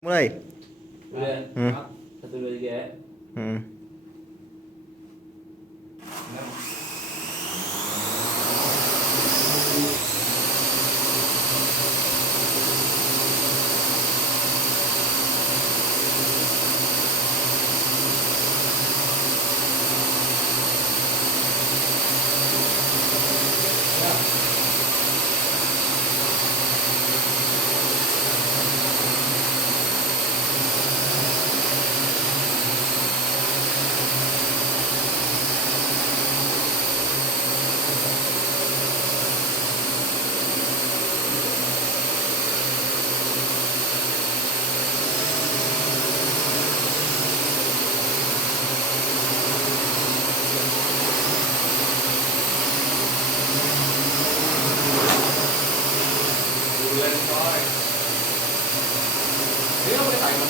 Mulai. Udah, Hmm. satu dua tiga ya. Hmm. Lên coi. Nếu không cái tay mình